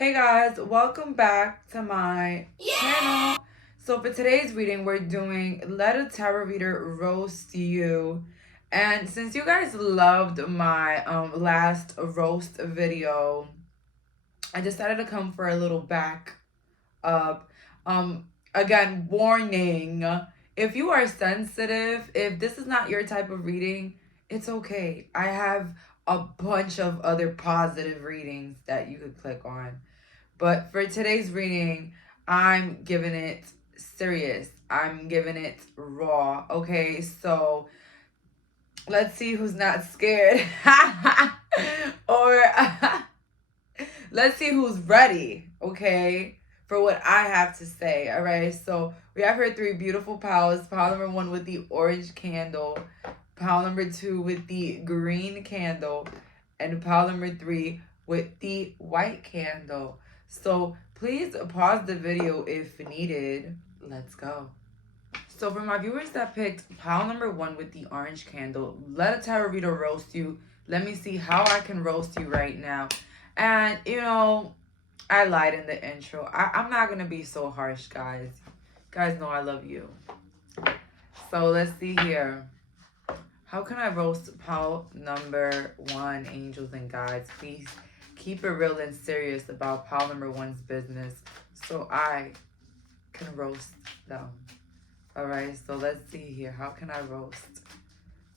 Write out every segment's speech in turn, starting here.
Hey guys, welcome back to my channel. So for today's reading, we're doing Let a Tarot Reader Roast You. And since you guys loved my last roast video, I decided to come for a little back up. Again, warning, if you are sensitive, if this is not your type of reading, it's okay. I have a bunch of other positive readings that you could click on. But for today's reading, I'm giving it serious. I'm giving it raw. Okay, so let's see who's not scared. Or let's see who's ready, okay, for what I have to say. All right, so we have here three beautiful piles. Pile number 1 with the orange candle. Pile number 2 with the green candle. And pile number 3 with the white candle. So please pause the video if needed. Let's go. So for my viewers that picked pile number 1 with the orange candle, let a tarot reader roast you. Let me see how I can roast you right now. And, I lied in the intro. I'm not going to be so harsh, guys. Guys know I love you. So let's see here. How can I roast pile number 1, angels and guides? Please keep it real and serious about pile number 1's business so I can roast them. All right, so let's see here. How can I roast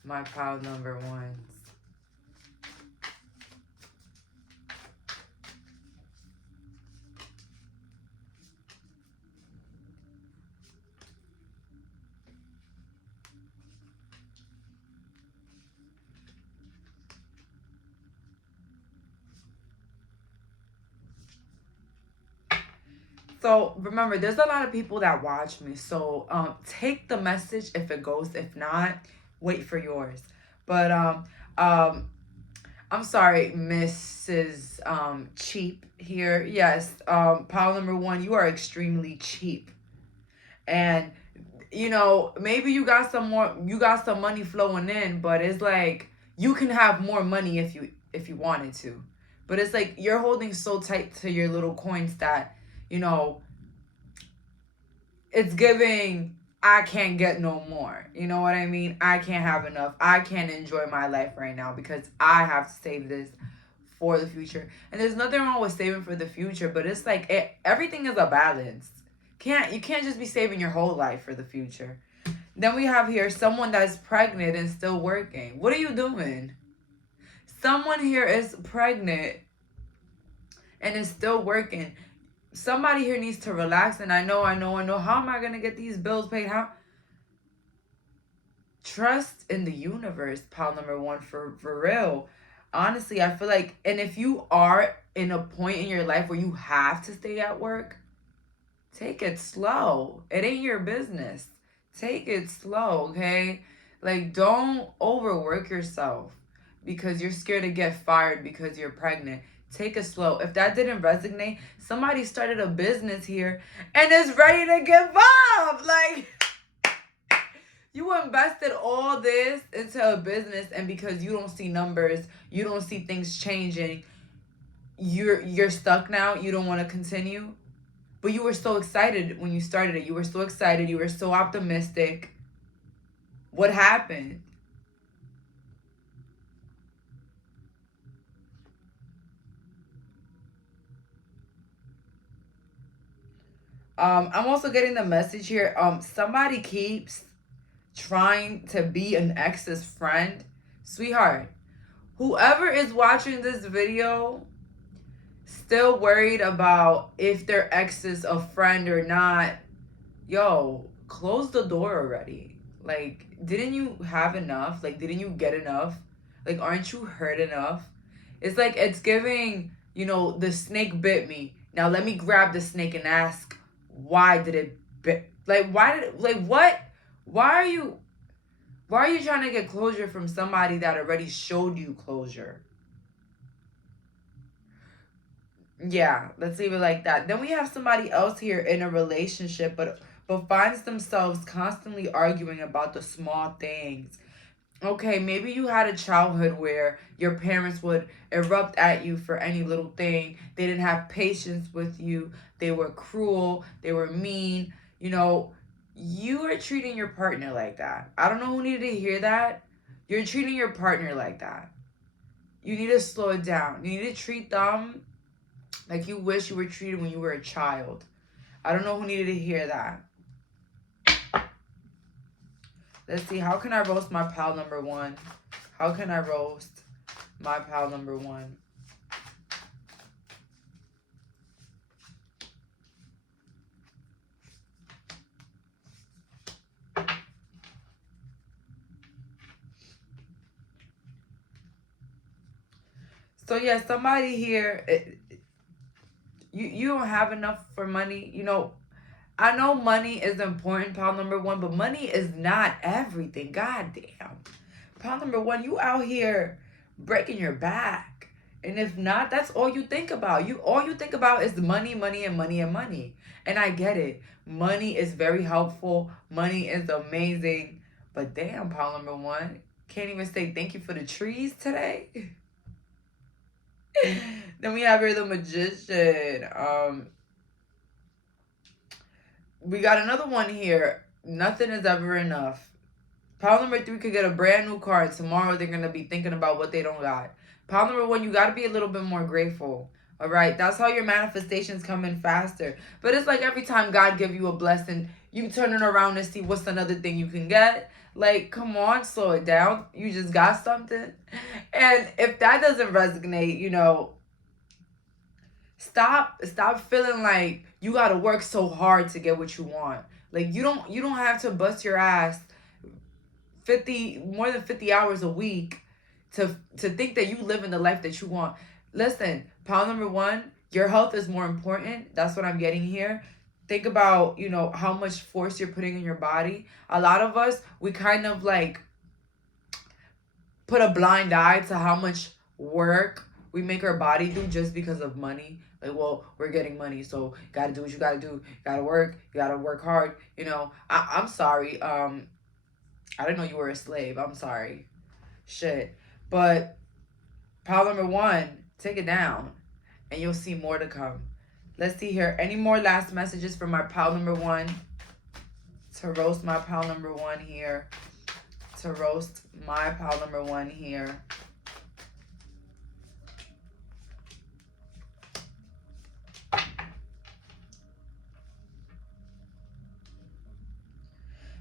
my pile number 1s? So remember, there's a lot of people that watch me. So take the message if it goes. If not, wait for yours. But I'm sorry, Mrs. Cheap here. Yes, pile number 1, you are extremely cheap. And maybe you got some money flowing in, but it's like you can have more money if you wanted to. But it's like you're holding so tight to your little coins that, it's giving I can't get no more. You know what I mean? I can't have enough. I can't enjoy my life right now because I have to save this for the future. And there's nothing wrong with saving for the future, but it's like everything is a balance. You can't just be saving your whole life for the future. Then we have here someone that's pregnant and still working. What are you doing? Someone here is pregnant and is still working. Somebody here needs to relax, and I know. How am I going to get these bills paid? How? Trust in the universe, pile number 1, for real. Honestly, I feel like, and if you are in a point in your life where you have to stay at work, take it slow. It ain't your business. Take it slow, okay? Like, don't overwork yourself because you're scared to get fired because you're pregnant. Take it slow. If that didn't resonate, somebody started a business here and is ready to give up. Like, you invested all this into a business, and because you don't see numbers, you don't see things changing, you're stuck now. You don't want to continue. But you were so excited when you started it. You were so excited. You were so optimistic. What happened? I'm also getting the message here. Somebody keeps trying to be an ex's friend. Sweetheart, whoever is watching this video still worried about if their ex is a friend or not, yo, close the door already. Like, didn't you have enough? Like, didn't you get enough? Like, aren't you hurt enough? It's like it's giving, the snake bit me. Now let me grab the snake and ask, why did it bit? Like, what? Why are you trying to get closure from somebody that already showed you closure? Yeah, let's leave it like that. Then we have somebody else here in a relationship, but finds themselves constantly arguing about the small things. Okay, maybe you had a childhood where your parents would erupt at you for any little thing. They didn't have patience with you. They were cruel. They were mean. You know, you are treating your partner like that. I don't know who needed to hear that. You're treating your partner like that. You need to slow it down. You need to treat them like you wish you were treated when you were a child. I don't know who needed to hear that. Let's see. How can I roast my pal number one? How can I roast my pal number one? So yeah, somebody here, you don't have enough for money. You know, I know money is important, pal number one, but money is not everything. God damn. Pal number one, you out here breaking your back. And if not, that's all you think about. All you think about is money, money, and money and money. And I get it. Money is very helpful. Money is amazing. But damn, pal number one, can't even say thank you for the trees today. Then we have here the magician. We got another one here. Nothing is ever enough. Pile number 3 could get a brand new car, and tomorrow they're gonna be thinking about what they don't got. Pile number 1, you gotta be a little bit more grateful. All right, that's how your manifestations come in faster. But it's like every time God give you a blessing, you turn it around and see what's another thing you can get. Like, come on, slow it down. You just got something. And if that doesn't resonate, you know, stop feeling like you gotta work so hard to get what you want. Like, you don't have to bust your ass more than 50 hours a week to think that you live in the life that you want. Listen, pile number 1, your health is more important. That's what I'm getting here. Think about, you know, how much force you're putting in your body. A lot of us, we kind of like put a blind eye to how much work we make our body do just because of money. Like, well, we're getting money, so you gotta do what you gotta do. You gotta work hard. You know, I'm sorry. I didn't know you were a slave. I'm sorry. Shit. But pile number 1, take it down, and you'll see more to come. Let's see here. Any more last messages for my pile number 1? To roast my pile number 1 here. To roast my pile number 1 here.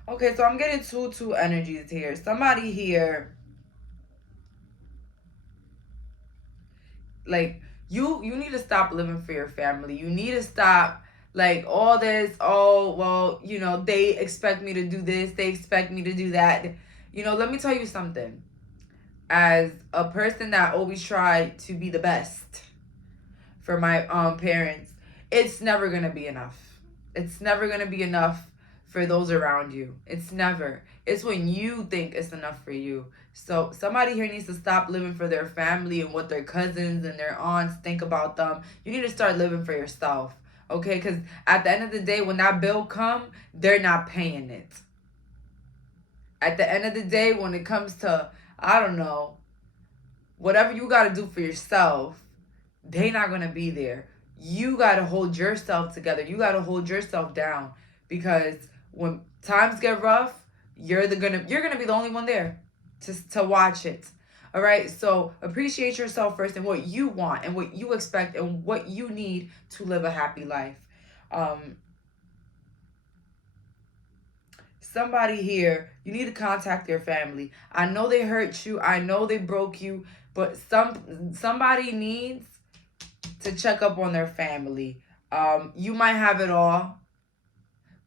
Okay, so I'm getting two energies here. Somebody here, like, you need to stop living for your family. You need to stop, like, all this, oh, well, you know, they expect me to do this, they expect me to do that. You know, let me tell you something. As a person that always tried to be the best for my parents, it's never gonna be enough. It's never gonna be enough for those around you. It's never. It's when you think it's enough for you. So somebody here needs to stop living for their family and what their cousins and their aunts think about them. You need to start living for yourself. Okay? Because at the end of the day, when that bill come, they're not paying it. At the end of the day, when it comes to, I don't know, whatever you got to do for yourself, they not going to be there. You got to hold yourself together. You got to hold yourself down, because when times get rough, you're gonna be the only one there to watch it. All right? So appreciate yourself first and what you want and what you expect and what you need to live a happy life. Somebody here, you need to contact your family. I know they hurt you. I know they broke you, but somebody needs to check up on their family. You might have it all,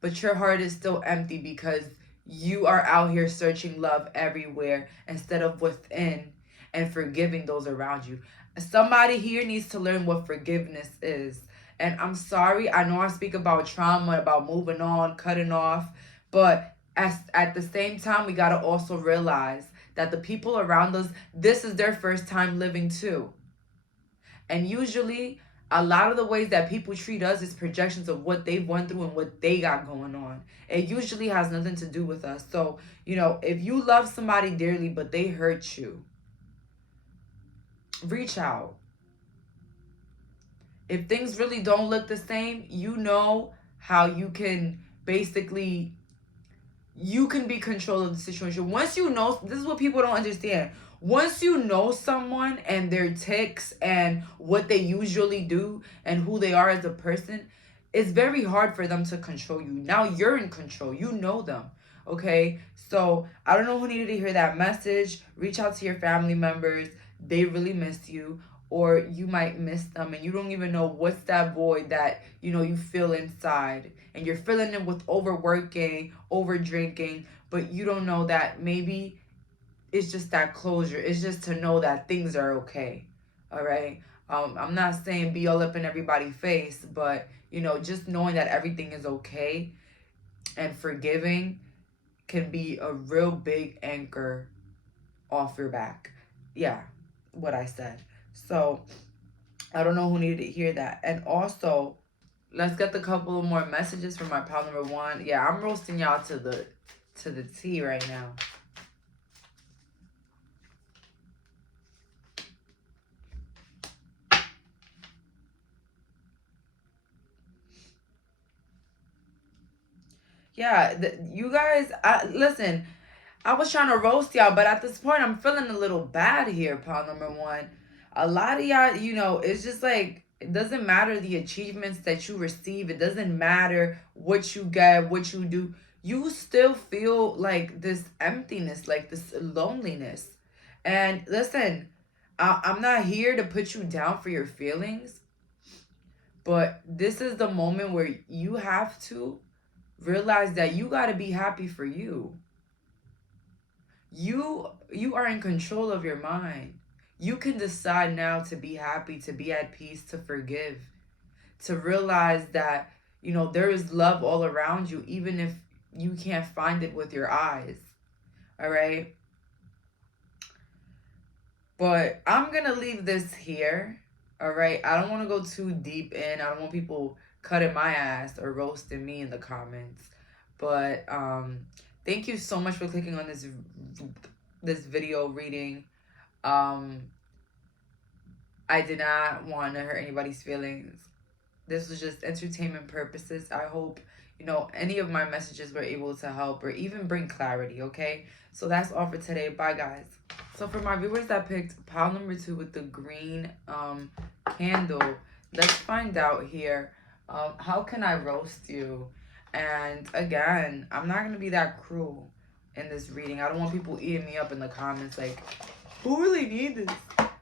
but your heart is still empty because you are out here searching love everywhere instead of within and forgiving those around you. Somebody here needs to learn what forgiveness is. And I'm sorry, I know I speak about trauma, about moving on, cutting off, but at the same time, we got to also realize that the people around us, this is their first time living too. And usually, A lot of the ways that people treat us is projections of what they've went through and what they got going on. It usually has nothing to do with us. So, if you love somebody dearly but they hurt you, reach out. If things really don't look the same, you know how you can basically you can be control of the situation. Once you know, this is what people don't understand. Once you know someone and their tics and what they usually do and who they are as a person, it's very hard for them to control you. Now you're in control. You know them. Okay? So I don't know who needed to hear that message. Reach out to your family members. They really miss you. Or you might miss them and you don't even know what's that void that you feel inside, and you're filling it with overworking, over drinking, but you don't know that maybe it's just that closure. It's just to know that things are okay. All right. I'm not saying be all up in everybody's face, but just knowing that everything is okay and forgiving can be a real big anchor off your back. Yeah, what I said. So I don't know who needed to hear that. And also, let's get the couple of more messages from my pal number one. Yeah, I'm roasting y'all to the T right now. Yeah, you guys, listen, I was trying to roast y'all, but at this point, I'm feeling a little bad here, pal number one. A lot of y'all, it's just like, it doesn't matter the achievements that you receive. It doesn't matter what you get, what you do. You still feel like this emptiness, like this loneliness. And listen, I'm not here to put you down for your feelings, but this is the moment where you have to realize that you got to be happy for you. You are in control of your mind. You can decide now to be happy, to be at peace, to forgive, to realize that there is love all around you, even if you can't find it with your eyes. All right. But I'm gonna leave this here. All right. I don't want to go too deep in. I don't want people cutting my ass or roasting me in the comments. But thank you so much for clicking on this video reading. I did not want to hurt anybody's feelings. This was just entertainment purposes. I hope any of my messages were able to help or even bring clarity. Okay, so that's all for today. Bye, guys. So for my viewers that picked pile number 2 with the green candle, let's find out here. How can I roast you? And again, I'm not gonna be that cruel in this reading. I don't want people eating me up in the comments like, who really needs this?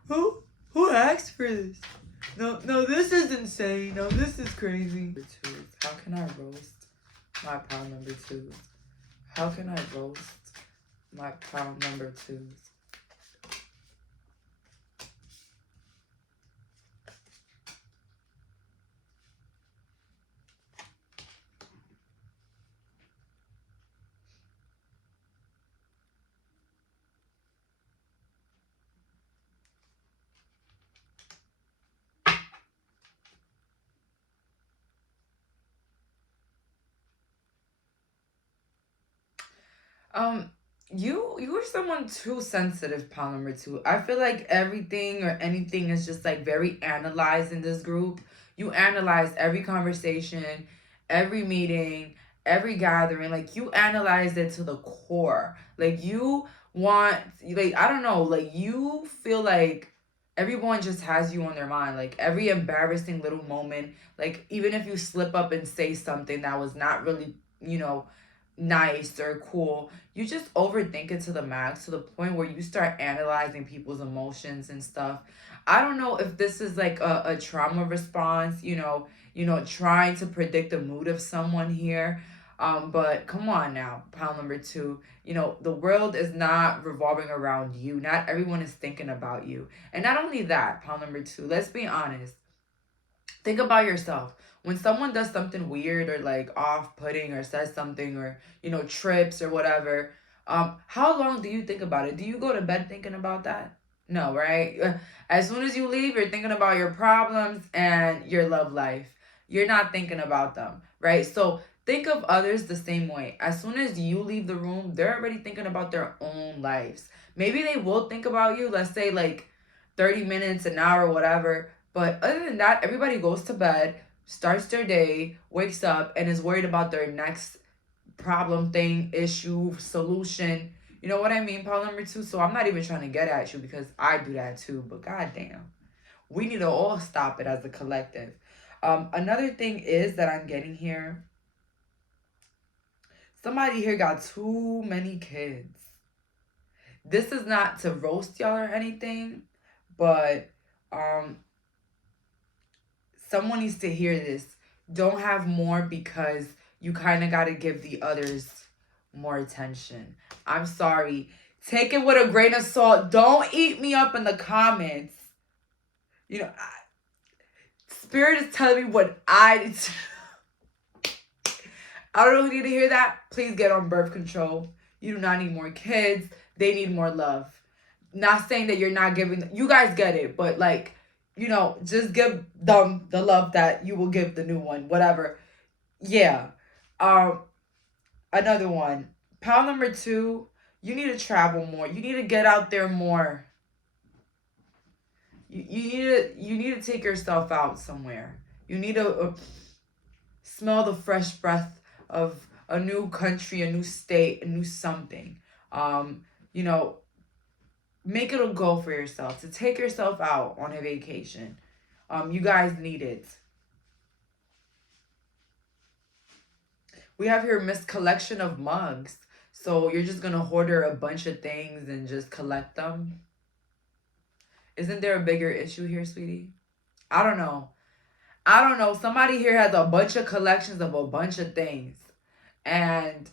Who asked for this? No, this is insane. No, this is crazy. How can I roast my pile number 2? How can I roast my pile number 2? You're someone too sensitive, pal number 2. I feel like everything or anything is just like very analyzed in this group. You analyze every conversation, every meeting, every gathering. Like you analyze it to the core. Like you want, like, I don't know, like you feel like everyone just has you on their mind. Like every embarrassing little moment, like even if you slip up and say something that was not really, nice or cool, you just overthink it to the max, to the point where you start analyzing people's emotions and stuff. I don't know if this is like a trauma response, trying to predict the mood of someone here. But come on now, pile number 2. The world is not revolving around you. Not everyone is thinking about you. And not only that, pile number 2, let's be honest. Think about yourself. When someone does something weird or like off-putting or says something or trips or whatever, how long do you think about it? Do you go to bed thinking about that? No, right? As soon as you leave, you're thinking about your problems and your love life. You're not thinking about them, right? So think of others the same way. As soon as you leave the room, they're already thinking about their own lives. Maybe they will think about you, let's say like 30 minutes, an hour, whatever. But other than that, everybody goes to bed, starts their day, wakes up, and is worried about their next problem, thing, issue, solution. You know what I mean? Problem number two. So I'm not even trying to get at you because I do that too. But goddamn, we need to all stop it as a collective. Another thing is that I'm getting here. Somebody here got too many kids. This is not to roast y'all or anything, but um, someone needs to hear this. Don't have more because you kind of got to give the others more attention. I'm sorry. Take it with a grain of salt. Don't eat me up in the comments. You know, Spirit is telling me what I don't know who need to hear that. Please get on birth control. You do not need more kids. They need more love. Not saying that you're not giving. You guys get it, but like, just give them the love that you will give the new one. Whatever. Yeah. Um. Another one. Pile number two. You need to travel more. You need to get out there more. You need to take yourself out somewhere. You need to smell the fresh breath of a new country, a new state, a new something. You know, make it a goal for yourself to take yourself out on a vacation. You guys need it. We have here Miss Collection of Mugs. So you're just gonna hoarder a bunch of things and just collect them? Isn't there a bigger issue here, sweetie? I don't know. I don't know. Somebody here has a bunch of collections of a bunch of things. And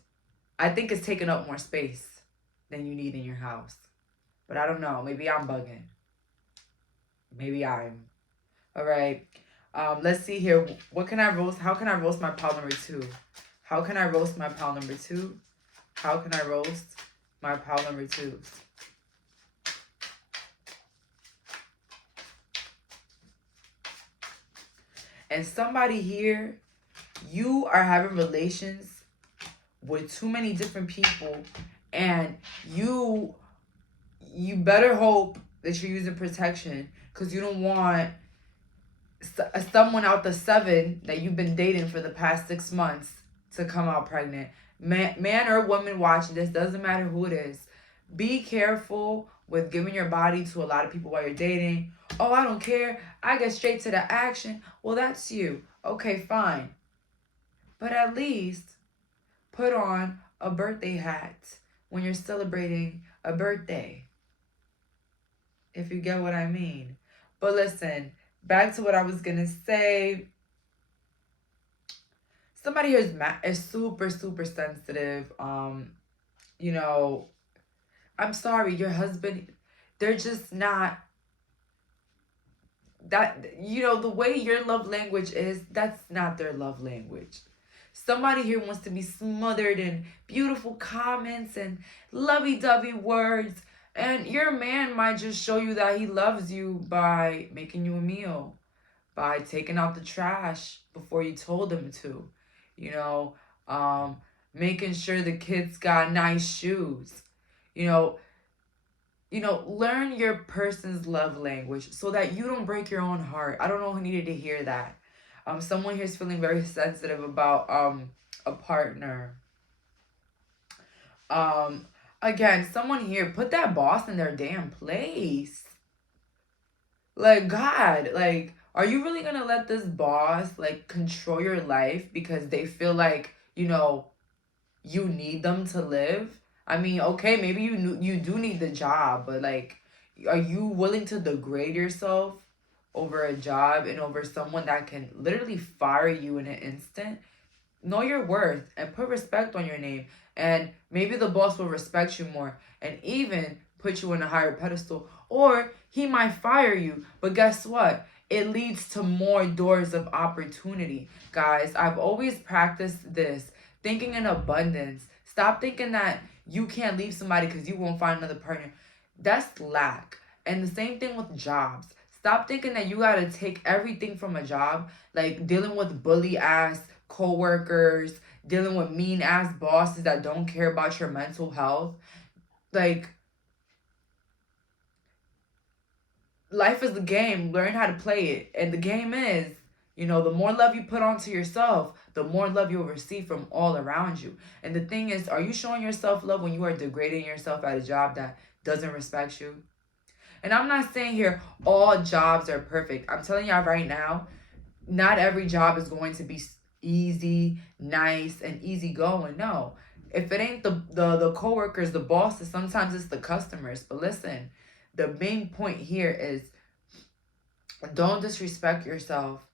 I think it's taking up more space than you need in your house. But I don't know. Maybe I'm bugging. Maybe I'm. All right. Let's see here. What can I roast? How can I roast my pile number two? How can I roast my pile number two? How can I roast my pile number two? And somebody here, you are having relations with too many different people, and you better hope that you're using protection, because you don't want someone out the 7 that you've been dating for the past 6 months to come out pregnant. Man or woman watching this, doesn't matter who it is. Be careful with giving your body to a lot of people while you're dating. Oh, I don't care. I get straight to the action. Well, that's you. Okay, fine. But at least put on a birthday hat when you're celebrating a birthday. If you get what I mean. But listen, back to what I was going to say. Somebody here is super, super sensitive. I'm sorry, your husband, they're just not that, the way your love language is, that's not their love language. Somebody here wants to be smothered in beautiful comments and lovey-dovey words, and your man might just show you that he loves you by making you a meal, by taking out the trash before you told him to, making sure the kids got nice shoes, learn your person's love language so that you don't break your own heart. I don't know who needed to hear that. Someone here is feeling very sensitive about a partner. Again, someone here, put that boss in their damn place. Like, God, like, are you really gonna let this boss like control your life because they feel like, you need them to live? I mean, okay, maybe you do need the job, but like, are you willing to degrade yourself over a job and over someone that can literally fire you in an instant? Know your worth and put respect on your name, and maybe the boss will respect you more and even put you on a higher pedestal, or he might fire you. But guess what? It leads to more doors of opportunity. Guys, I've always practiced this, thinking in abundance. Stop thinking that you can't leave somebody because you won't find another partner. That's lack. And the same thing with jobs. Stop thinking that you gotta take everything from a job, like dealing with bully ass coworkers, dealing with mean ass bosses that don't care about your mental health. Like, life is the game. Learn how to play it. And the game is, the more love you put onto yourself, the more love you'll receive from all around you. And the thing is, are you showing yourself love when you are degrading yourself at a job that doesn't respect you? And I'm not saying here all jobs are perfect. I'm telling y'all right now, not every job is going to be easy, nice, and easygoing. No. If it ain't the coworkers, the bosses, sometimes it's the customers. But listen, the main point here is don't disrespect yourself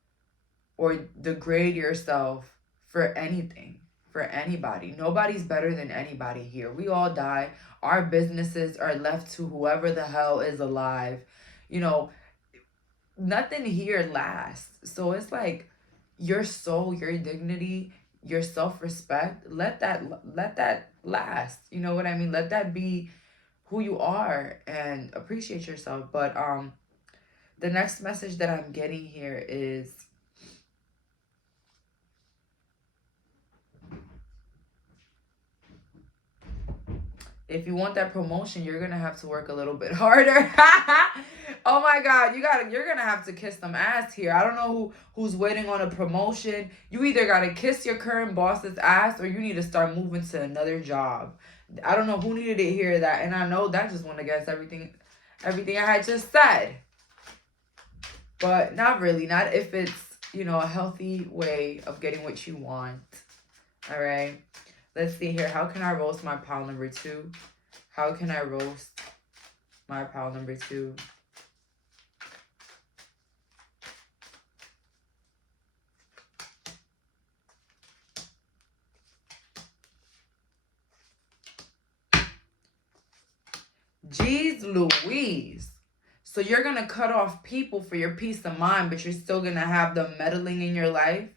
or degrade yourself for anything, for anybody. Nobody's better than anybody here. We all die. Our businesses are left to whoever the hell is alive. Nothing here lasts. So it's like your soul, your dignity, your self-respect, let that last. You know what I mean? Let that be who you are and appreciate yourself. But the next message that I'm getting here is if you want that promotion, you're gonna have to work a little bit harder. Oh my God, you're gonna have to kiss some ass here. I don't know who's waiting on a promotion. You either gotta kiss your current boss's ass or you need to start moving to another job. I don't know who needed to hear that, and I know that just went against everything I had just said. But not really, not if it's a healthy way of getting what you want. All right. Let's see here. How can I roast my pile number 2? How can I roast my pile number 2? Jeez Louise. So you're going to cut off people for your peace of mind, but you're still going to have them meddling in your life?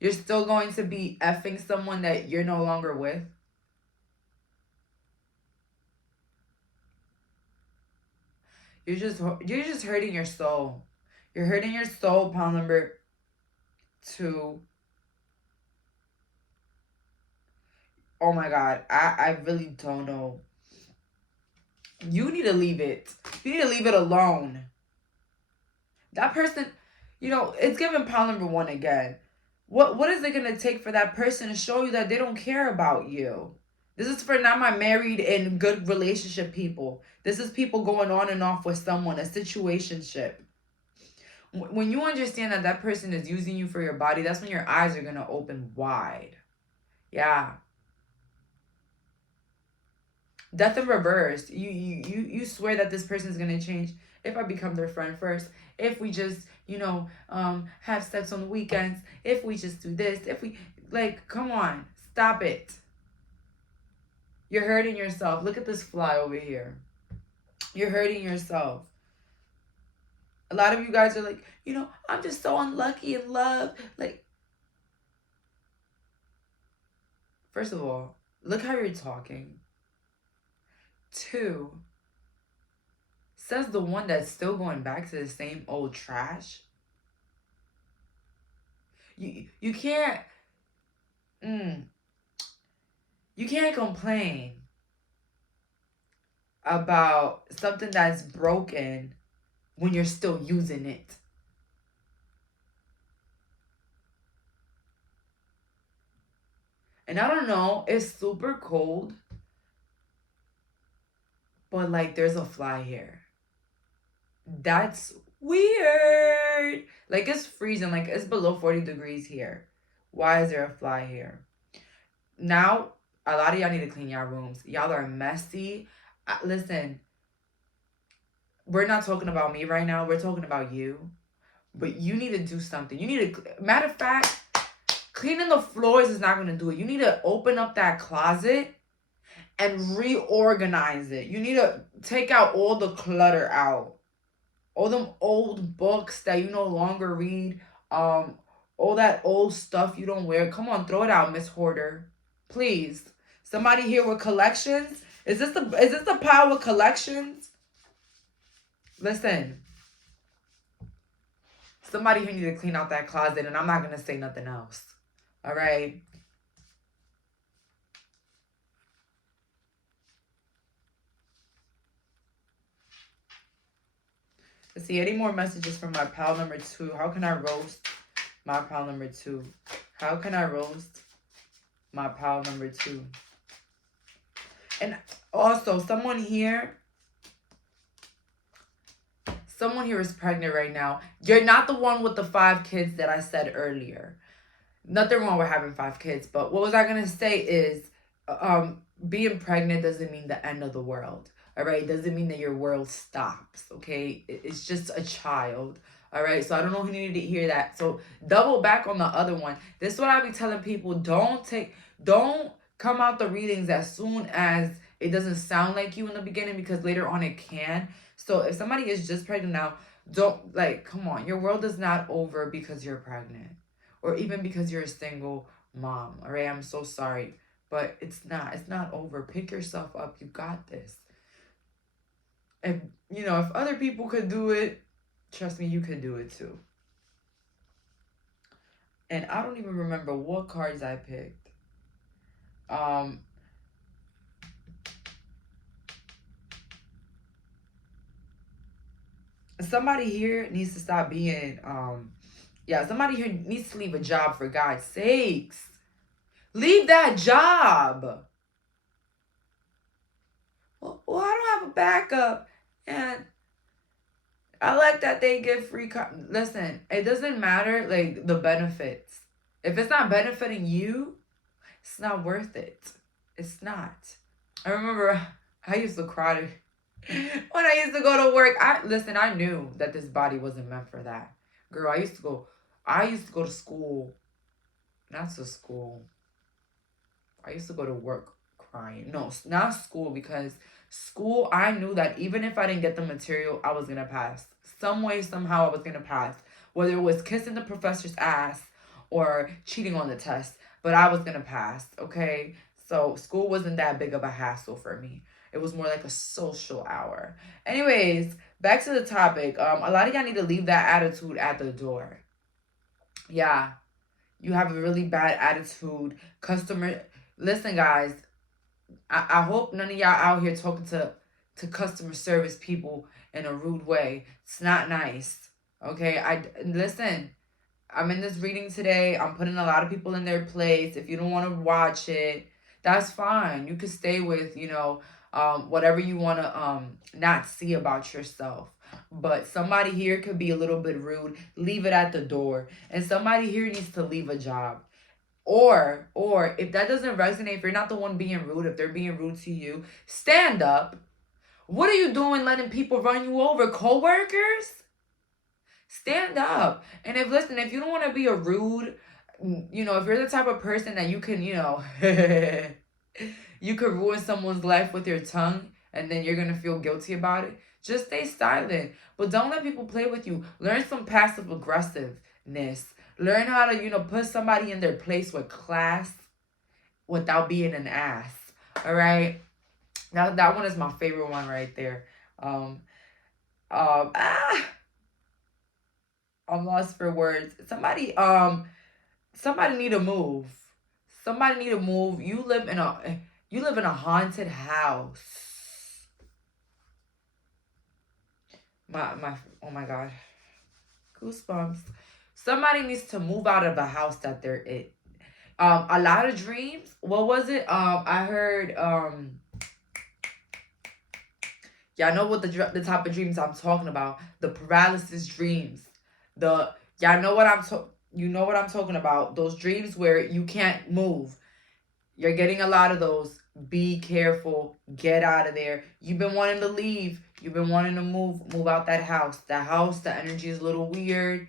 You're still going to be effing someone that you're no longer with? You're just hurting your soul. You're hurting your soul, pile number 2. Oh my God. I really don't know. You need to leave it. You need to leave it alone. That person, it's giving pile number 1 again. What is it going to take for that person to show you that they don't care about you? This is for not my married and good relationship people. This is people going on and off with someone, a situationship. When you understand that that person is using you for your body, that's when your eyes are going to open wide. Yeah. Death in reverse. You swear that this person is going to change if I become their friend first. If we just, have sex on the weekends. If we just do this. If we, come on. Stop it. You're hurting yourself. Look at this fly over here. You're hurting yourself. A lot of you guys are like, I'm just so unlucky in love. First of all, look how you're talking. 2, says the one that's still going back to the same old trash. You can't you can't complain about something that's broken when you're still using it. And I don't know, it's super cold. But there's a fly here. That's weird. It's freezing. It's below 40 degrees here. Why is there a fly here? Now, a lot of y'all need to clean y'all rooms. Y'all are messy. Listen, we're not talking about me right now. We're talking about you. But you need to do something. You need to, matter of fact, cleaning the floors is not going to do it. You need to open up that closet and reorganize it. You need to take out all the clutter out. All them old books that you no longer read. All that old stuff you don't wear. Come on, throw it out, Miss Hoarder. Please. Somebody here with collections? Is this the pile with collections? Listen, somebody here need to clean out that closet, and I'm not going to say nothing else. All right? Let's see, any more messages from my pal number 2? How can I roast my pal number 2? How can I roast my pal number 2? And also, someone here is pregnant right now. You're not the one with the 5 kids that I said earlier. Nothing wrong with having 5 kids, but what was I going to say is being pregnant doesn't mean the end of the world. All right? It doesn't mean that your world stops, okay? It's just a child. All right? So I don't know who needed to hear that. So double back on the other one. This is what I be telling people. Don't come out the readings as soon as it doesn't sound like you in the beginning, because later on it can. So if somebody is just pregnant now, don't, like, come on. Your world is not over because you're pregnant, or even because you're a single mom. All right? I'm so sorry, but it's not over. Pick yourself up. You got this. If, if other people could do it, trust me, you could do it too. And I don't even remember what cards I picked. Somebody here needs to stop being, somebody here needs to leave a job, for God's sakes. Leave that job. Well, I don't have a backup. And I like that they give free. Listen, it doesn't matter, like, the benefits. If it's not benefiting you, it's not worth it. It's not. I remember I used to cry when I used to go to work. I knew that this body wasn't meant for that. Girl, I used to go to school. Not to school. I used to go to work crying. No, not school, because school, I knew that even if I didn't get the material, I was going to pass. Some way, somehow, I was going to pass. Whether it was kissing the professor's ass or cheating on the test, but I was going to pass, okay? So school wasn't that big of a hassle for me. It was more like a social hour. Anyways, back to the topic. A lot of y'all need to leave that attitude at the door. Yeah. You have a really bad attitude. Listen, guys. I hope none of y'all out here talking to customer service people in a rude way. It's not nice. Okay? Listen. I'm in this reading today. I'm putting a lot of people in their place. If you don't want to watch it, that's fine. You can stay with, whatever you want to not see about yourself. But somebody here could be a little bit rude. Leave it at the door. And somebody here needs to leave a job. Or if that doesn't resonate, if you're not the one being rude, if they're being rude to you, stand up. What are you doing letting people run you over? Co-workers? Stand up. And if you don't want to be a rude, if you're the type of person that you can, you could ruin someone's life with your tongue, and then you're going to feel guilty about it, just stay silent. But don't let people play with you. Learn some passive aggressiveness. Learn how to, put somebody in their place with class without being an ass. All right? That one is my favorite one right there. I'm lost for words. Somebody need to move. Somebody need to move. You live in a haunted house. Oh my God. Goosebumps. Somebody needs to move out of the house that they're in. A lot of dreams. What was it? I heard y'all know what the type of dreams I'm talking about. The paralysis dreams. Y'all know what you know what I'm talking about. Those dreams where you can't move. You're getting a lot of those. Be careful. Get out of there. You've been wanting to leave. You've been wanting to move out that house. The energy is a little weird.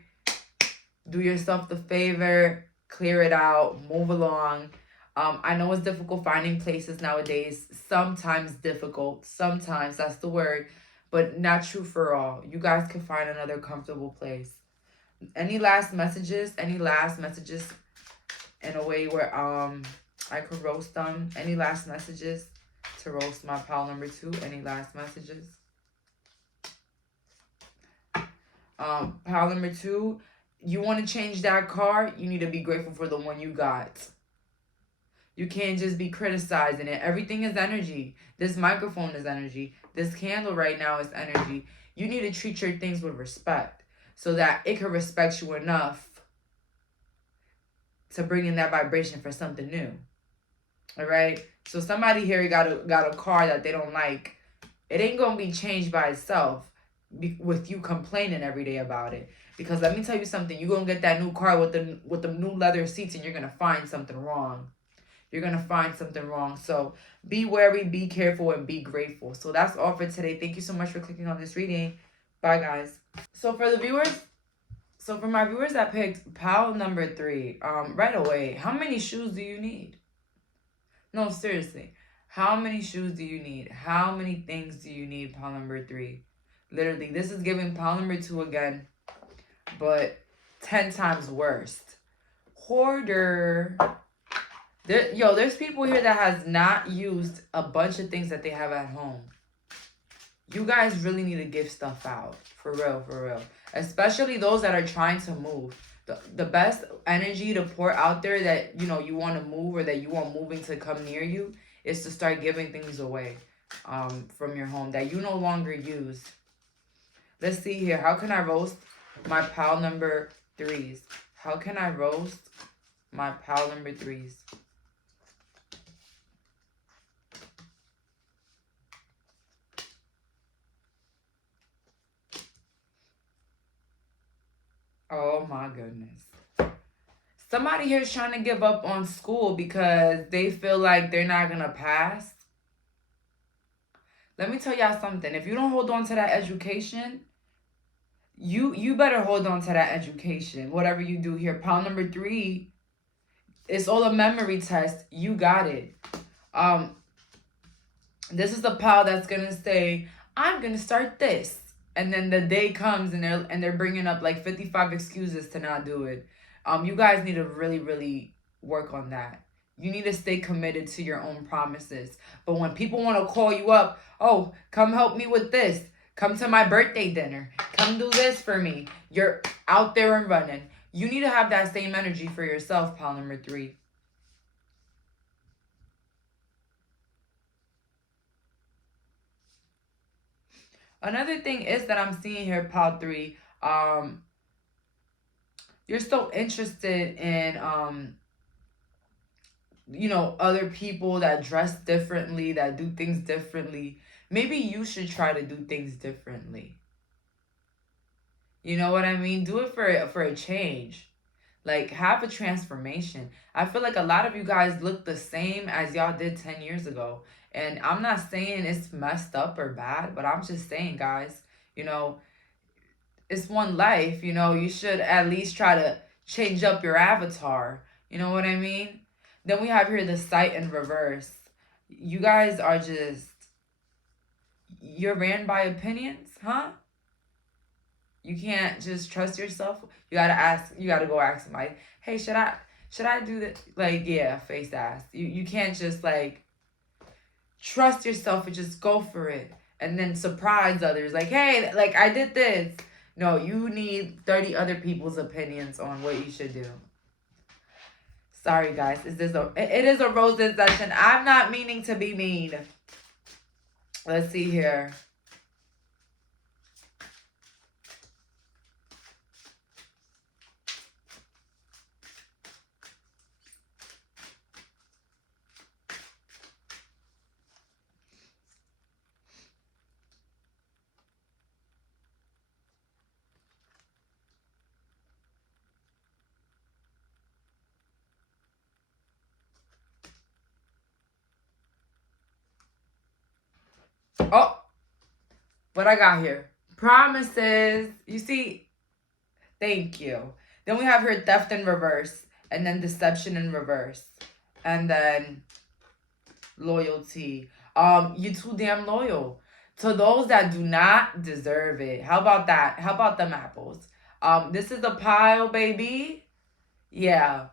Do yourself the favor. Clear it out. Move along. I know it's difficult finding places nowadays. Sometimes difficult. Sometimes, that's the word. But not true for all. You guys can find another comfortable place. Any last messages? Any last messages in a way where I could roast them? Any last messages to roast my pal number 2? Any last messages? Pile number 2, you want to change that car, you need to be grateful for the one you got. You can't just be criticizing it. Everything is energy. This microphone is energy. This candle right now is energy. You need to treat your things with respect so that it can respect you enough to bring in that vibration for something new. All right? So somebody here got a car that they don't like. It ain't going to be changed by itself with you complaining every day about it. Because let me tell you something. You're going to get that new car with the new leather seats and you're going to find something wrong. You're going to find something wrong. So be wary, be careful, and be grateful. So that's all for today. Thank you so much for clicking on this reading. Bye, guys. So for my viewers that picked pile number 3, right away, how many shoes do you need? No, seriously. How many shoes do you need? How many things do you need, pile number 3? Literally, this is giving pile number 2 again, but 10 times worse. Hoarder. There's people here that has not used a bunch of things that they have at home. You guys really need to give stuff out. For real, for real. Especially those that are trying to move. The best energy to pour out there that, you want to move or that you want moving to come near you is to start giving things away from your home that you no longer use. Let's see here. How can I roast my pile number 3s? How can I roast my pile number 3s? Oh my goodness. Somebody here is trying to give up on school because they feel like they're not going to pass. Let me tell y'all something. If you don't hold on to that education, you better hold on to that education. Whatever you do here. Pile number 3, it's all a memory test. You got it. This is the pile that's going to say, I'm going to start this. And then the day comes and they're bringing up like 55 excuses to not do it. You guys need to really, really work on that. You need to stay committed to your own promises. But when people want to call you up, oh, come help me with this. Come to my birthday dinner. Come do this for me. You're out there and running. You need to have that same energy for yourself, pile number 3. Another thing is that I'm seeing here, pile 3, you're so interested in, other people that dress differently, that do things differently. Maybe you should try to do things differently. You know what I mean? Do it for a change. Like, have a transformation. I feel like a lot of you guys look the same as y'all did 10 years ago. And I'm not saying it's messed up or bad, but I'm just saying, guys, it's one life, you should at least try to change up your avatar. You know what I mean? Then we have here the sight in reverse. You guys are you're ran by opinions, huh? You can't just trust yourself. You gotta go ask somebody, hey, should I do this? Like, yeah, face ass. You can't just like trust yourself and just go for it and then surprise others. Like, hey, like I did this. No, you need 30 other people's opinions on what you should do. Sorry, guys. It is a roasting session. I'm not meaning to be mean. Let's see here. Oh, what I got here? Promises. You see, thank you. Then we have here theft in reverse, and then deception in reverse, and then loyalty. You're too damn loyal to those that do not deserve it. How about that? How about them apples? This is a pile, baby. Yeah,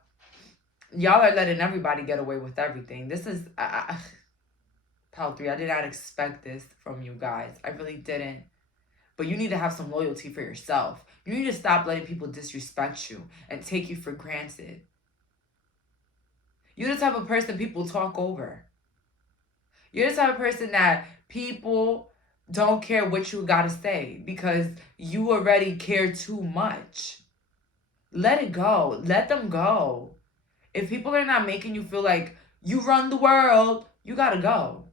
y'all are letting everybody get away with everything. This is pile 3. I did not expect this from you guys. I really didn't. But you need to have some loyalty for yourself. You need to stop letting people disrespect you and take you for granted. You're the type of person people talk over. You're the type of person that people don't care what you gotta say because you already care too much. Let it go. Let them go. If people are not making you feel like you run the world, you gotta go.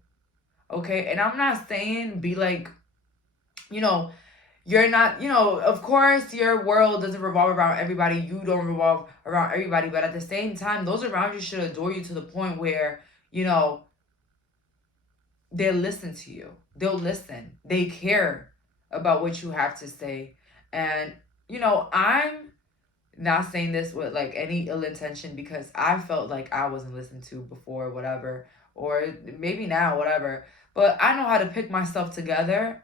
Okay? And I'm not saying be like, you know, you're not, of course your world doesn't revolve around everybody. You don't revolve around everybody. But at the same time, those around you should adore you to the point where, they'll listen to you. They'll listen. They care about what you have to say. And, I'm not saying this with like any ill intention because I felt like I wasn't listened to before, whatever, or maybe now, whatever. But I know how to pick myself together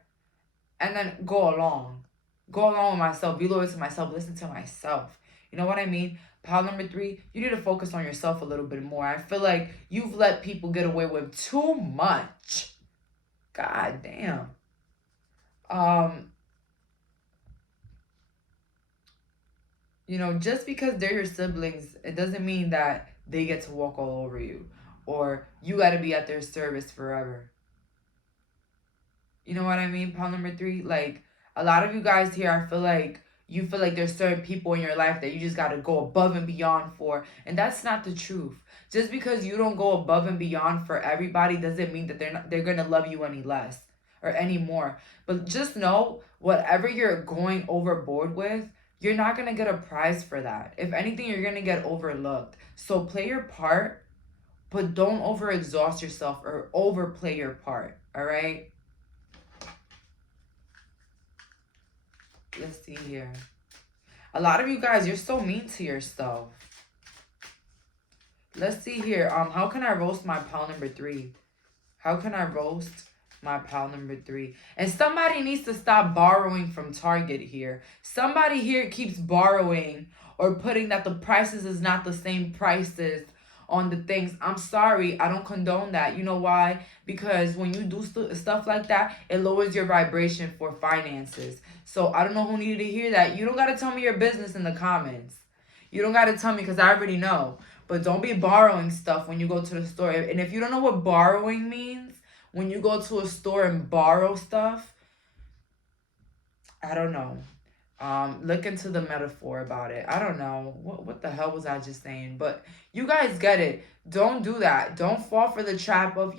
and then go along. Go along with myself. Be loyal to myself. Listen to myself. You know what I mean? Pile number 3, you need to focus on yourself a little bit more. I feel like you've let people get away with too much. God damn. Just because they're your siblings, it doesn't mean that they get to walk all over you or you got to be at their service forever. You know what I mean? Pile number 3, like a lot of you guys here, I feel like you feel like there's certain people in your life that you just got to go above and beyond for. And that's not the truth. Just because you don't go above and beyond for everybody doesn't mean that they're going to love you any less or any more. But just know whatever you're going overboard with, you're not going to get a prize for that. If anything, you're going to get overlooked. So play your part, but don't overexhaust yourself or overplay your part. All right? Let's see here. A lot of you guys, you're so mean to yourself. Let's see here. How can I roast my pile number 3? How can I roast my pile number 3? And somebody needs to stop borrowing from Target here. Somebody here keeps borrowing or putting that the prices is not the same prices on the things. I'm sorry, I don't condone that. You know why? Because when you do stuff like that, it lowers your vibration for finances. So I don't know who needed to hear that. You don't got to tell me your business in the comments. You don't got to tell me because I already know. But don't be borrowing stuff when you go to the store. And if you don't know what borrowing means, when you go to a store and borrow stuff, I don't know. Look into the metaphor about it. I don't know. What the hell was I just saying? But you guys get it. Don't do that. Don't fall for the trap of,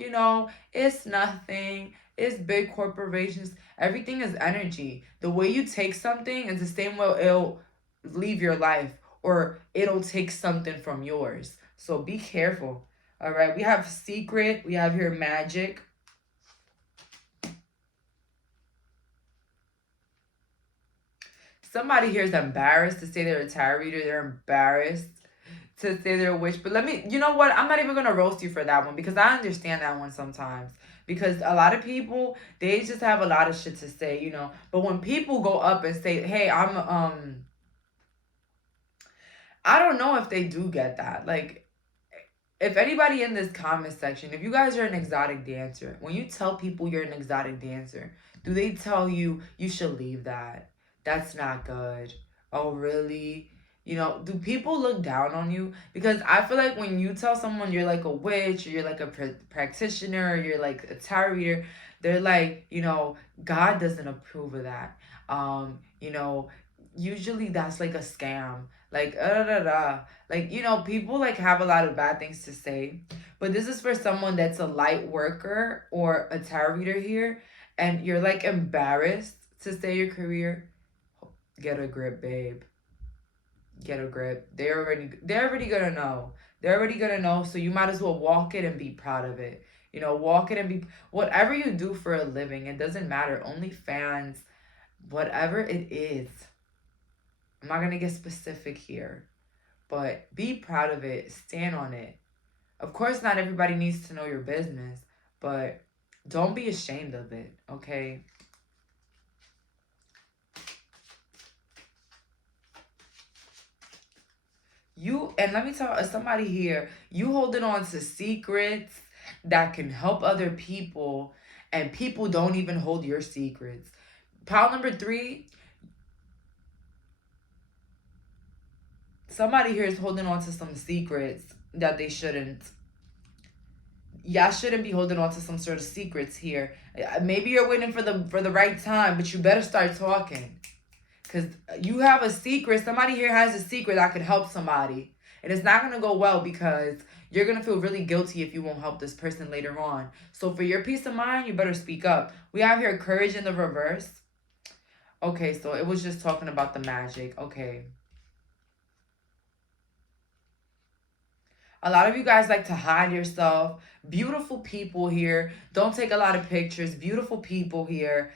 it's nothing. It's big corporations. Everything is energy. The way you take something is the same way it'll leave your life or it'll take something from yours. So be careful. All right. We have secret. We have here magic. Somebody here is embarrassed to say they're a tarot reader. They're embarrassed to say they're a witch. But you know what? I'm not even going to roast you for that one because I understand that one sometimes. Because a lot of people, they just have a lot of shit to say, But when people go up and say, hey, I don't know if they do get that. Like, if anybody in this comment section, if you guys are an exotic dancer, when you tell people you're an exotic dancer, do they tell you you should leave that? That's not good. Oh, really? Do people look down on you? Because I feel like when you tell someone you're like a witch, or you're like a practitioner, or you're like a tarot reader, they're like, God doesn't approve of that. Usually that's like a scam. Like, like, people like have a lot of bad things to say. But this is for someone that's a light worker or a tarot reader here, and you're like embarrassed to say your career. Get a grip, babe. Get a grip. They're already gonna know. They're already gonna know. So you might as well walk it and be proud of it. Walk it and be whatever you do for a living. It doesn't matter. OnlyFans, whatever it is. I'm not gonna get specific here, but be proud of it. Stand on it. Of course, not everybody needs to know your business, but don't be ashamed of it. Okay. And let me tell somebody here, you holding on to secrets that can help other people, and people don't even hold your secrets. Pile number 3, somebody here is holding on to some secrets that they shouldn't. Y'all shouldn't be holding on to some sort of secrets here. Maybe you're waiting for the right time, but you better start talking. Because you have a secret. Somebody here has a secret that could help somebody. And it's not going to go well because you're going to feel really guilty if you won't help this person later on. So for your peace of mind, you better speak up. We have here courage in the reverse. Okay, so it was just talking about the magic. Okay. A lot of you guys like to hide yourself. Beautiful people here. Don't take a lot of pictures. Beautiful people here.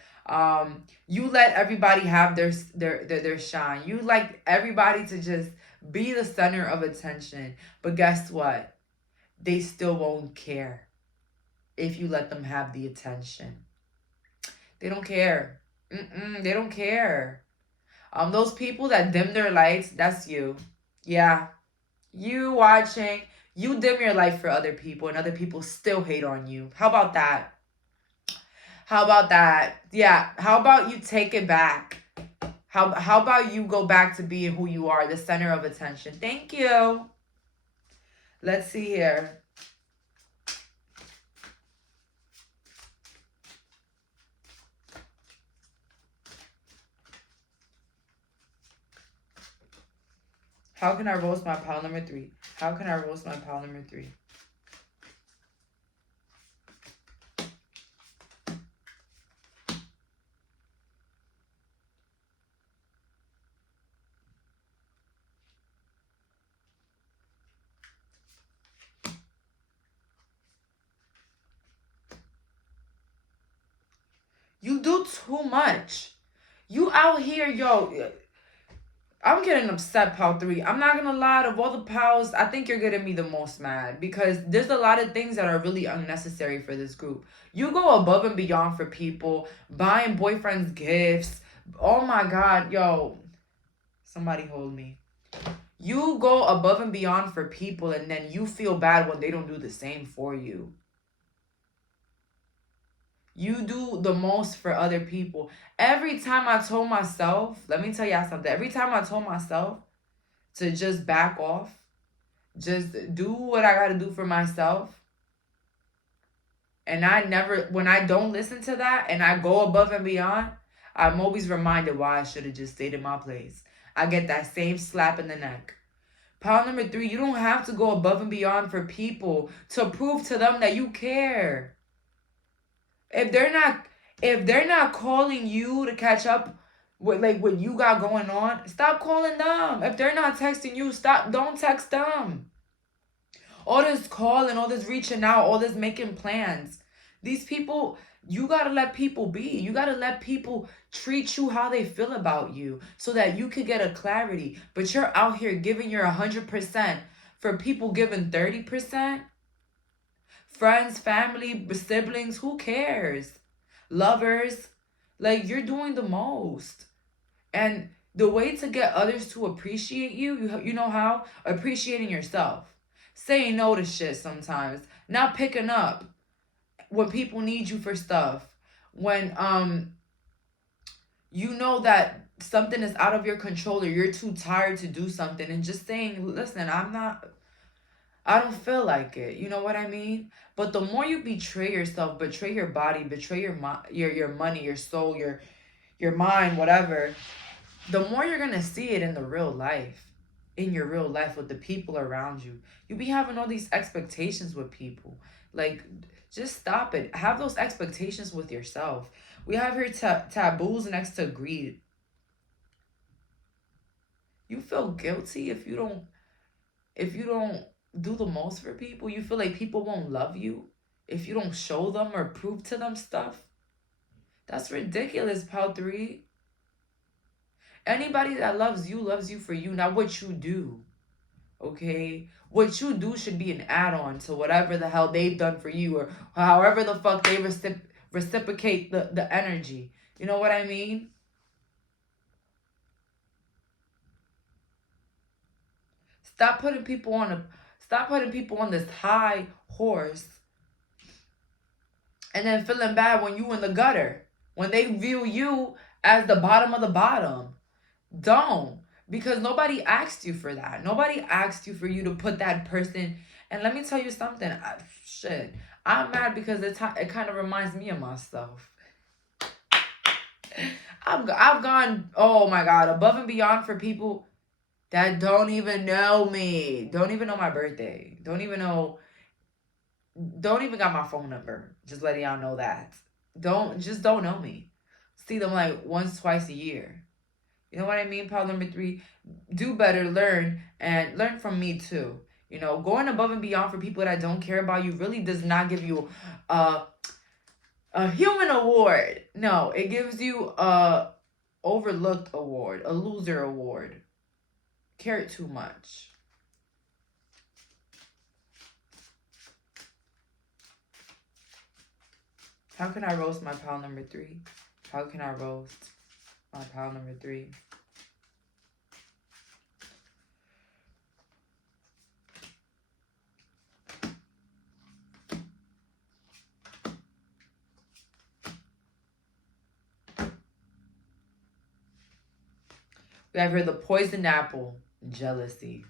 You let everybody have their shine. You like everybody to just be the center of attention. But guess what? They still won't care if you let them have the attention. They don't care. They don't care. Those people that dim their lights, that's you. Yeah. You watching, you dim your life for other people and other people still hate on you. How about that? How about that? Yeah. How about you take it back? How about you go back to being who you are, the center of attention? Thank you. Let's see here. How can I roast my pile number 3? How can I roast my pile number 3? You do too much. You out here, yo. I'm getting upset, pal 3. I'm not gonna lie, of all the pals, I think you're getting me the most mad because there's a lot of things that are really unnecessary for this group. You go above and beyond for people, buying boyfriends gifts. Oh my God, yo. Somebody hold me. You go above and beyond for people and then you feel bad when they don't do the same for you. You do the most for other people. Every time I told myself, let me tell y'all something. Every time I told myself to just back off, just do what I got to do for myself. And when I don't listen to that and I go above and beyond, I'm always reminded why I should have just stayed in my place. I get that same slap in the neck. Pile number 3, you don't have to go above and beyond for people to prove to them that you care. If they're not calling you to catch up with like what you got going on, stop calling them. If they're not texting you, don't text them. All this calling, all this reaching out, all this making plans. These people, you gotta let people be. You gotta let people treat you how they feel about you so that you could get a clarity. But you're out here giving your 100% for people giving 30%. Friends, family, siblings, who cares? Lovers, like you're doing the most. And the way to get others to appreciate you know how? Appreciating yourself. Saying no to shit sometimes. Not picking up when people need you for stuff. When you know that something is out of your control or you're too tired to do something and just saying, listen, I don't feel like it. You know what I mean? But the more you betray yourself, betray your body, betray your money, your soul, your mind, whatever, the more you're going to see it in the real life. In your real life with the people around you. You be having all these expectations with people. Like, just stop it. Have those expectations with yourself. We have here taboos next to greed. You feel guilty if you don't do the most for people. You feel like people won't love you if you don't show them or prove to them stuff. That's ridiculous, pal 3. Anybody that loves you for you, not what you do. Okay? What you do should be an add-on to whatever the hell they've done for you or however the fuck they reciprocate the energy. You know what I mean? Stop putting people on this high horse and then feeling bad when you in the gutter. When they view you as the bottom of the bottom. Don't. Because nobody asked you for that. Nobody asked you for you to put that person. And let me tell you something. Shit. I'm mad because it kind of reminds me of myself. I've gone, oh my God, above and beyond for people that don't even know me. Don't even know my birthday. Don't even got my phone number. Just letting y'all know that. Don't know me. See them like once, twice a year. You know what I mean? Pile number 3, do better, learn, and learn from me too. You know, going above and beyond for people that don't care about you really does not give you a human award. No, it gives you a overlooked award, a loser award. Cared too much. How can I roast my pile number 3? How can I roast my pile number 3? We have here the poisoned apple, jealousy.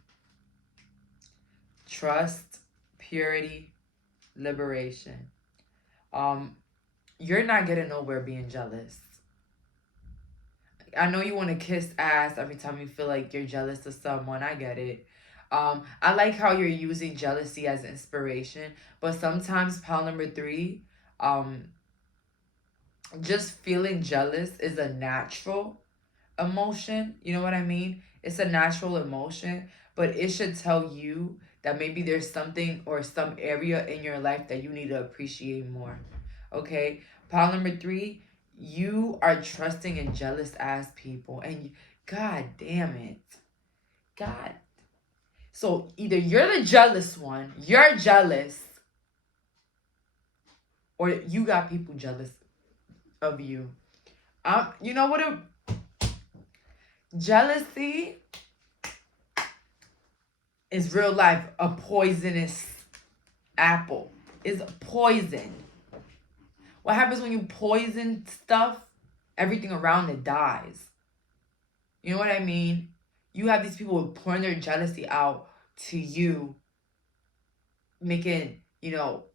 Trust, purity, liberation. You're not getting nowhere being jealous. I know you want to kiss ass every time you feel like you're jealous of someone. I get it. I like how you're using jealousy as inspiration, but sometimes pile number 3, just feeling jealous is a natural emotion. You know what I mean? It's a natural emotion, but it should tell you that maybe there's something or some area in your life that you need to appreciate more. Okay? Pile number 3, you are trusting and jealous ass people, and God damn it. God. So either you're the jealous one, you're jealous, or you got people jealous of you. You know what? Jealousy is real life a poisonous apple. It's poison. What happens when you poison stuff? Everything around it dies. You know what I mean? You have these people pouring their jealousy out to you, making your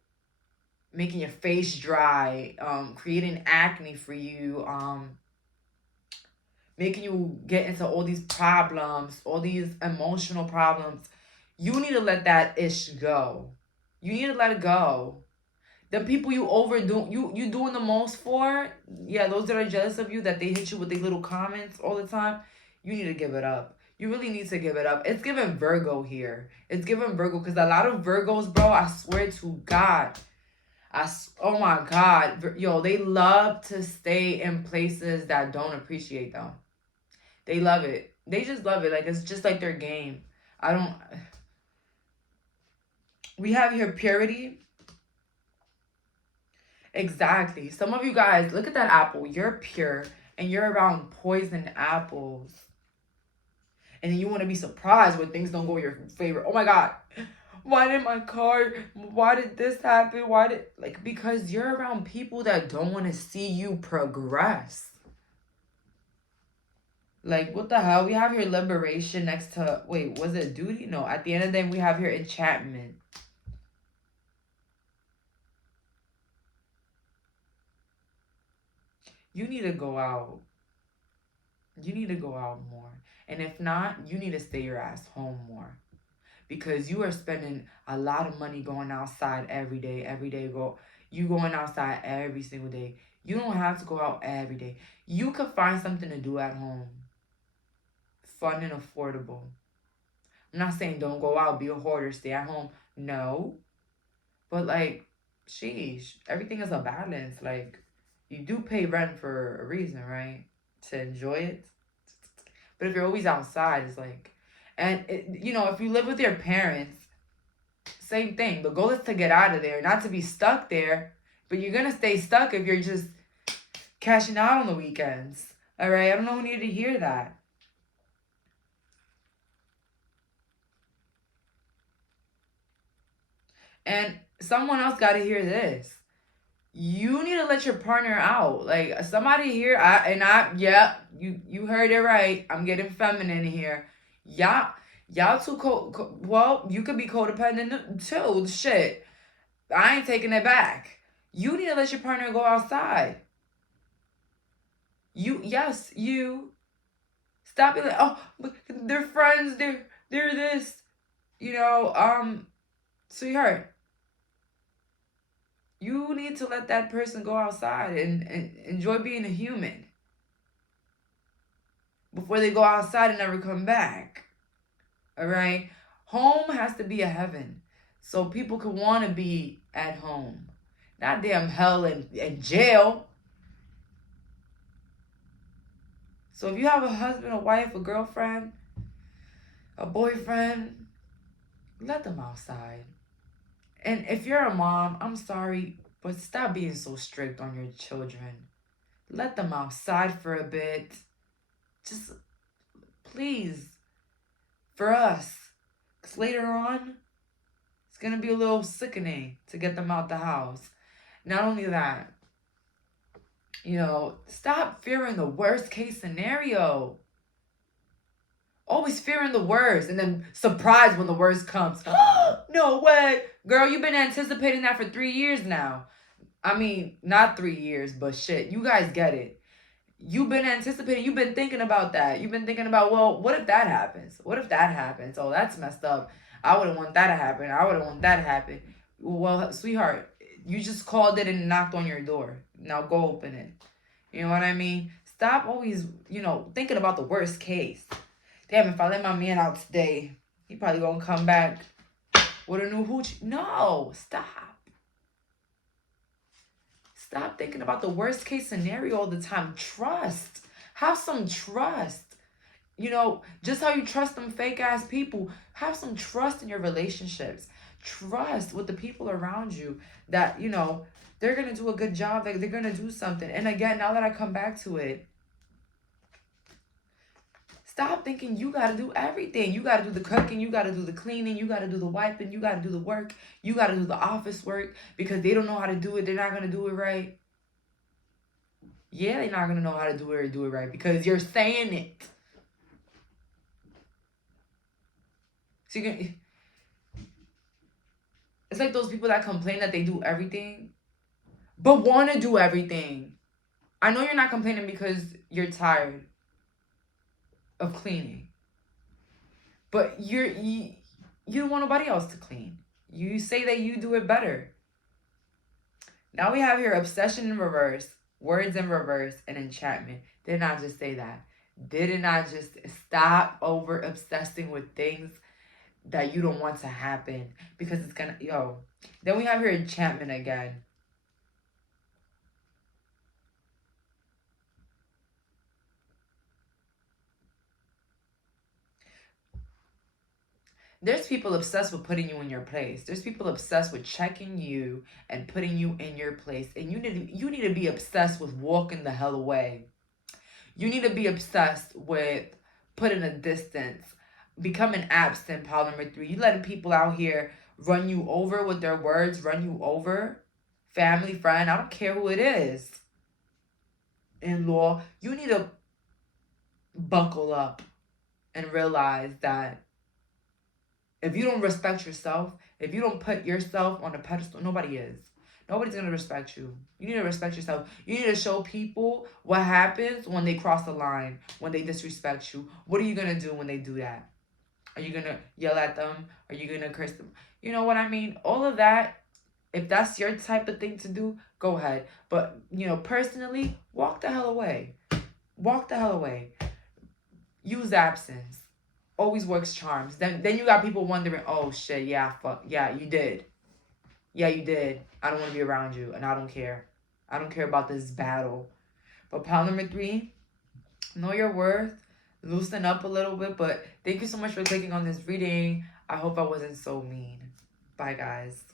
face dry, creating acne for you, making you get into all these problems, all these emotional problems. You need to let that ish go. You need to let it go. The people you overdo, you doing the most for, yeah, those that are jealous of you, that they hit you with their little comments all the time, you need to give it up. You really need to give it up. It's giving Virgo here. It's giving Virgo, because a lot of Virgos, bro, I swear to God, oh my God, yo, they love to stay in places that don't appreciate them. They love it. They just love it. Like, it's just like their game. We have here purity. Exactly. Some of you guys, look at that apple. You're pure and you're around poisoned apples. And then you want to be surprised when things don't go your favor. Oh my God. Why did this happen? Because you're around people that don't want to see you progress. Like, what the hell? We have here liberation next to, wait, was it duty? No, at the end of the day, we have here enchantment. You need to go out. You need to go out more. And if not, you need to stay your ass home more. Because you are spending a lot of money going outside every day. You going outside every single day. You don't have to go out every day. You could find something to do at home. Fun and affordable. I'm not saying don't go out, be a hoarder, stay at home. No. But like, sheesh, everything is a balance. Like, you do pay rent for a reason, right? To enjoy it. But if you're always outside, it's like, and if you live with your parents, same thing. The goal is to get out of there, not to be stuck there. But you're gonna stay stuck if you're just cashing out on the weekends. All right, I don't know who needed to hear that. And someone else got to hear this. you need to let your partner out. Like, somebody here, you heard it right. I'm getting feminine here. Y'all too well, you could be codependent too. Shit. I ain't taking it back. You need to let your partner go outside. You stop being like, oh, but they're friends, they're this. Sweetheart, you need to let that person go outside and enjoy being a human before they go outside and never come back. All right? Home has to be a heaven so people can want to be at home. Not damn hell and jail. So if you have a husband, a wife, a girlfriend, a boyfriend, let them outside. And if you're a mom, I'm sorry, but stop being so strict on your children. Let them outside for a bit. Just, please, for us. Because later on, it's going to be a little sickening to get them out the house. Not only that, stop fearing the worst case scenario. Always fearing the worst and then surprised when the worst comes. No way. Girl, you've been anticipating that for 3 years now. I mean, not 3 years, but shit. You guys get it. You've been anticipating. You've been thinking about that. You've been thinking about, well, what if that happens? What if that happens? Oh, that's messed up. I wouldn't want that to happen. I wouldn't want that to happen. Well, sweetheart, you just called it and knocked on your door. Now go open it. You know what I mean? Stop always, thinking about the worst case. Damn, if I let my man out today, he probably gonna come back with a new hoochie. No, stop. Stop thinking about the worst case scenario all the time. Trust. Have some trust. Just how you trust them fake ass people, have some trust in your relationships. Trust with the people around you that, they're gonna do a good job, that they're gonna do something. And again, now that I come back to it, stop thinking you got to do everything. You got to do the cooking. You got to do the cleaning. You got to do the wiping. You got to do the work. You got to do the office work because they don't know how to do it. They're not going to do it right. Yeah, they're not going to know how to do it or do it right because you're saying it. So it's like those people that complain that they do everything but want to do everything. I know you're not complaining because you're tired of cleaning, but you don't want nobody else to clean. You say that you do it better. Now we have here obsession in reverse, words in reverse, and enchantment. Did not just say that. Did not just stop over obsessing with things that you don't want to happen because it's gonna Then we have here enchantment again. There's people obsessed with putting you in your place. There's people obsessed with checking you and putting you in your place. And you need to be obsessed with walking the hell away. You need to be obsessed with putting a distance, becoming absent, pile number 3. You letting people out here run you over with their words, run you over. Family, friend, I don't care who it is. In-law, you need to buckle up and realize that if you don't respect yourself, if you don't put yourself on a pedestal, nobody is. Nobody's going to respect you. You need to respect yourself. You need to show people what happens when they cross the line, when they disrespect you. What are you going to do when they do that? Are you going to yell at them? Are you going to curse them? You know what I mean? All of that, if that's your type of thing to do, go ahead. But, personally, walk the hell away. Walk the hell away. Use absence. Always works charms. Then you got people wondering, oh shit, yeah, fuck, yeah, you did. Yeah, you did. I don't want to be around you, and I don't care. I don't care about this battle. But pile number 3, know your worth. Loosen up a little bit, but thank you so much for clicking on this reading. I hope I wasn't so mean. Bye, guys.